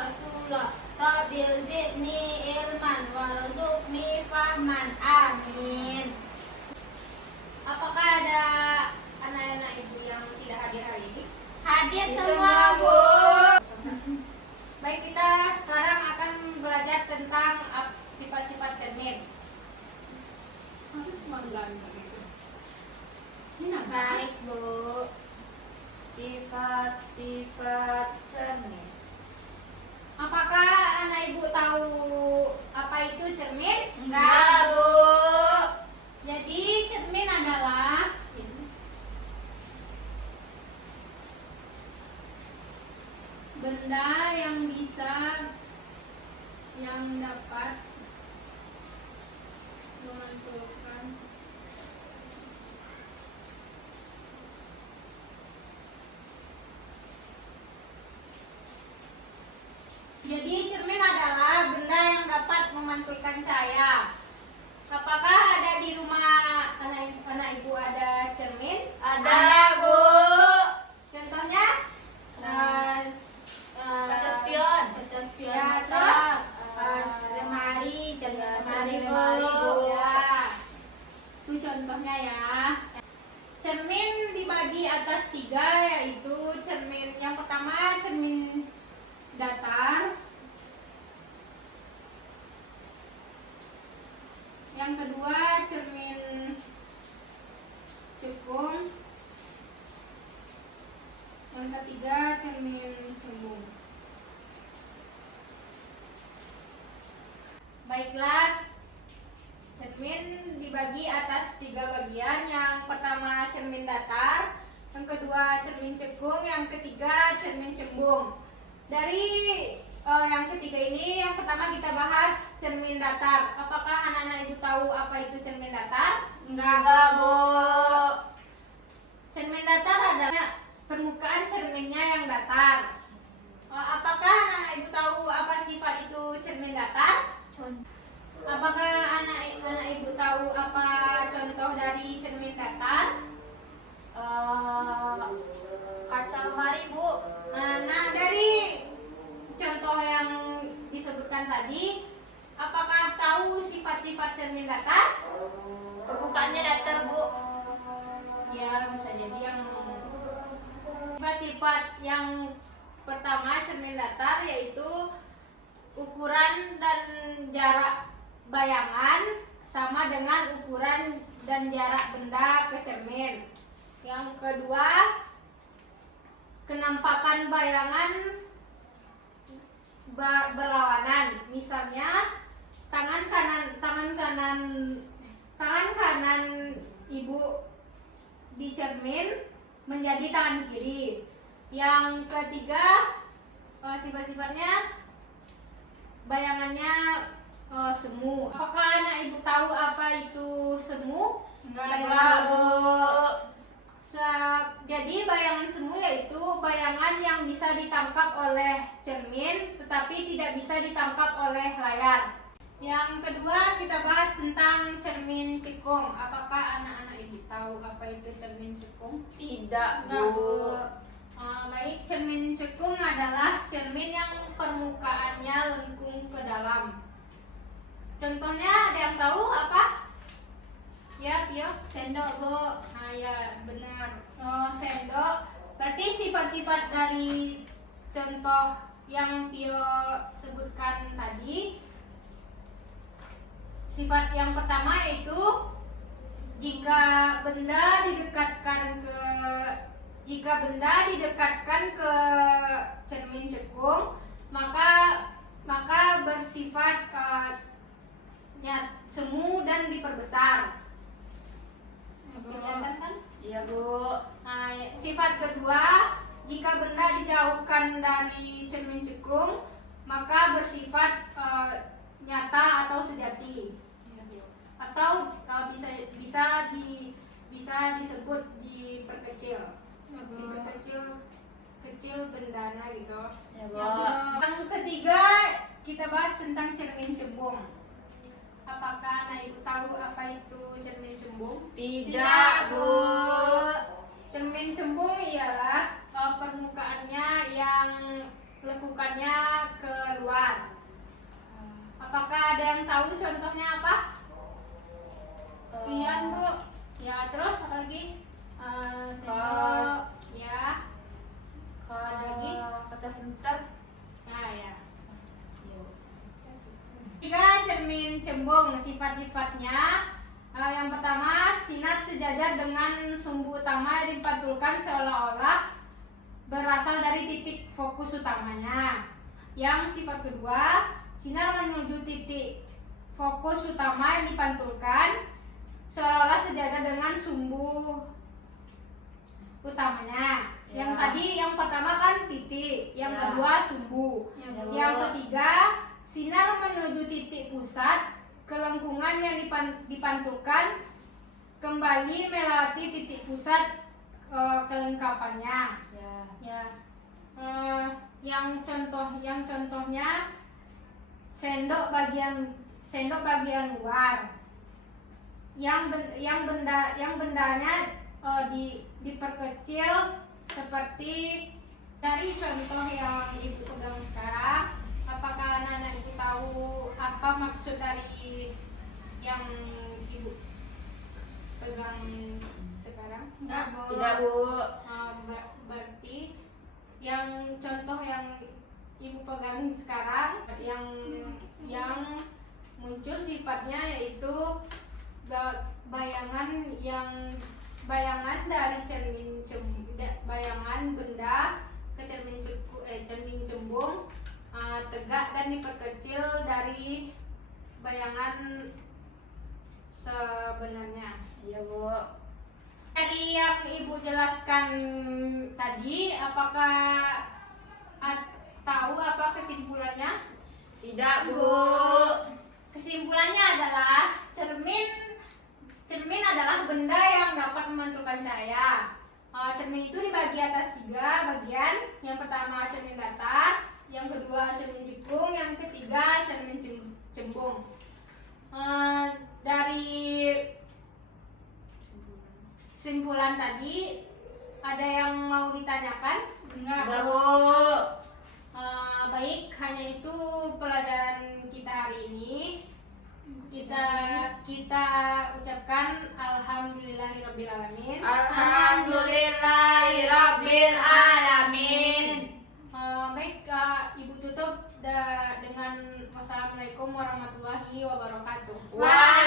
Rasulullah. Rabbil zidni ilman warzuqni fahman. Amin. Apakah ada anak-anak ibu yang tidak hadir hari ini? Hadir semua, Bu. Baik, kita sekarang akan belajar tentang sifat-sifat cermin. Harus menggang begitu. Baik, Bu. Sifat-sifat cermin. Apakah anak ibu tahu apa itu cermin? Enggak, Bu. Jadi cermin adalah benda yang dapat memantulkan Jadi cermin adalah benda yang dapat memantulkan cahaya. Apakah ada di rumah anak ibu ada cermin? Ada, Bu. Contohnya? Kaca spion. Kaca spion Ya, mata. terus? Lemari, Lemari, Bu. ya. Itu contohnya ya. Cermin dibagi atas 3, yaitu cermin yang pertama cermin datar, yang kedua cermin cekung, yang ketiga cermin cembung. Baiklah, cermin dibagi atas 3 bagian. Yang pertama cermin datar, yang kedua cermin cekung, yang ketiga cermin cembung. Dari yang ketiga ini, yang pertama kita bahas cermin datar. Apakah anak-anak ibu tahu apa itu cermin datar? Enggak, Bu. Cermin datar adalah permukaan cerminnya yang datar. Apakah anak-anak ibu tahu apa sifat itu cermin datar? Apakah anak ibu tahu apa contoh dari cermin datar? Kaca lemari, Bu. Nah, dari contoh yang disebutkan tadi, apakah tahu sifat-sifat cermin datar? Permukaannya datar, Bu. Ya, bisa jadi yang sifat-sifat yang pertama cermin datar yaitu ukuran dan jarak bayangan sama dengan ukuran dan jarak benda ke cermin. Yang kedua, kenampakan bayangan berlawanan. Misalnya tangan kanan ibu di cermin menjadi tangan kiri. Yang ketiga, sifat-sifatnya bayangannya semu. Apakah anak ibu tahu apa itu semu? Enggak, Bu. Jadi bayangan semu yaitu bayangan yang bisa ditangkap oleh cermin tetapi tidak bisa ditangkap oleh layar. Yang kedua kita bahas tentang cermin cekung. Apakah anak-anak ibu tahu apa itu cermin cekung? Tidak, Bu. Baik, cermin cekung adalah cermin yang permukaannya lengkung ke dalam. Contohnya ada yang tahu apa? Ya, Pio. Sendok, Bu. Nah, ya benar. Sendok. Berarti sifat-sifat dari contoh yang Pio sebutkan tadi. Sifat yang pertama yaitu jika benda didekatkan ke cermin cekung, maka bersifat semu dan diperbesar. Kelihatan kan? Iya, Bu. Nah, sifat kedua, jika benda dijauhkan dari cermin cekung, maka bersifat nyata atau sejati. Iya, Bu. Atau bisa disebut diperkecil. Diperkecil bendanya gitu. Ya, Bu. Yang ketiga, kita bahas tentang cermin cembung. Apakah anak ibu tahu apa itu cermin cembung? Tidak, Bu. Cermin cembung ialah permukaannya yang lekukannya ke Apakah ada yang tahu contohnya apa? Spion, Bu. Ya, terus apa lagi? Sendok. Ya, ada lagi? Kaca senter. Nah, ya. Tiga cermin cembung, sifat-sifatnya. Yang pertama, sinar sejajar dengan sumbu utama yang dipantulkan seolah-olah berasal dari titik fokus utamanya. Yang sifat kedua, sinar menuju titik fokus utama yang dipantulkan seolah-olah sejajar dengan sumbu utamanya. Ya. Yang tadi yang pertama kan titik, yang Ya. kedua sumbu. Ya, Bu. Yang ketiga, sinar menuju titik pusat kelengkungan yang dipantulkan kembali melewati titik pusat kelengkapannya. Ya. Ya. Yang contohnya sendok bagian luar. Yang bendanya diperkecil seperti dari contoh yang Ibu pegang sekarang. Apakah anak-anak Ibu tahu apa maksud dari yang Ibu pegang sekarang? Enggak, Bu. Tidak, Bu. Berarti yang contoh yang Ibu pegang sekarang yang muncul sifatnya yaitu bayangan dari bayangan benda ke cermin cembung tegak dan diperkecil dari bayangan sebenarnya. Iya, Bu. Dari yang Ibu jelaskan tadi, apakah tahu apa kesimpulannya? Tidak, Bu. Kesimpulannya adalah cermin adalah benda yang dapat memantulkan cahaya. Cermin itu dibagi atas 3 bagian. Yang pertama cermin datar, yang kedua cermin jukung, yang ketiga cermin cembung. Dari kesimpulan tadi, ada yang mau ditanyakan? Enggak, Bu. Baik, hanya itu pelajaran kita hari ini. Kita ucapkan alhamdulillahirabbil alamin. Alhamdulillahirabbil alamin. Baik, Ibu tutup dengan wassalamualaikum warahmatullahi wabarakatuh. Waalaikumsalam.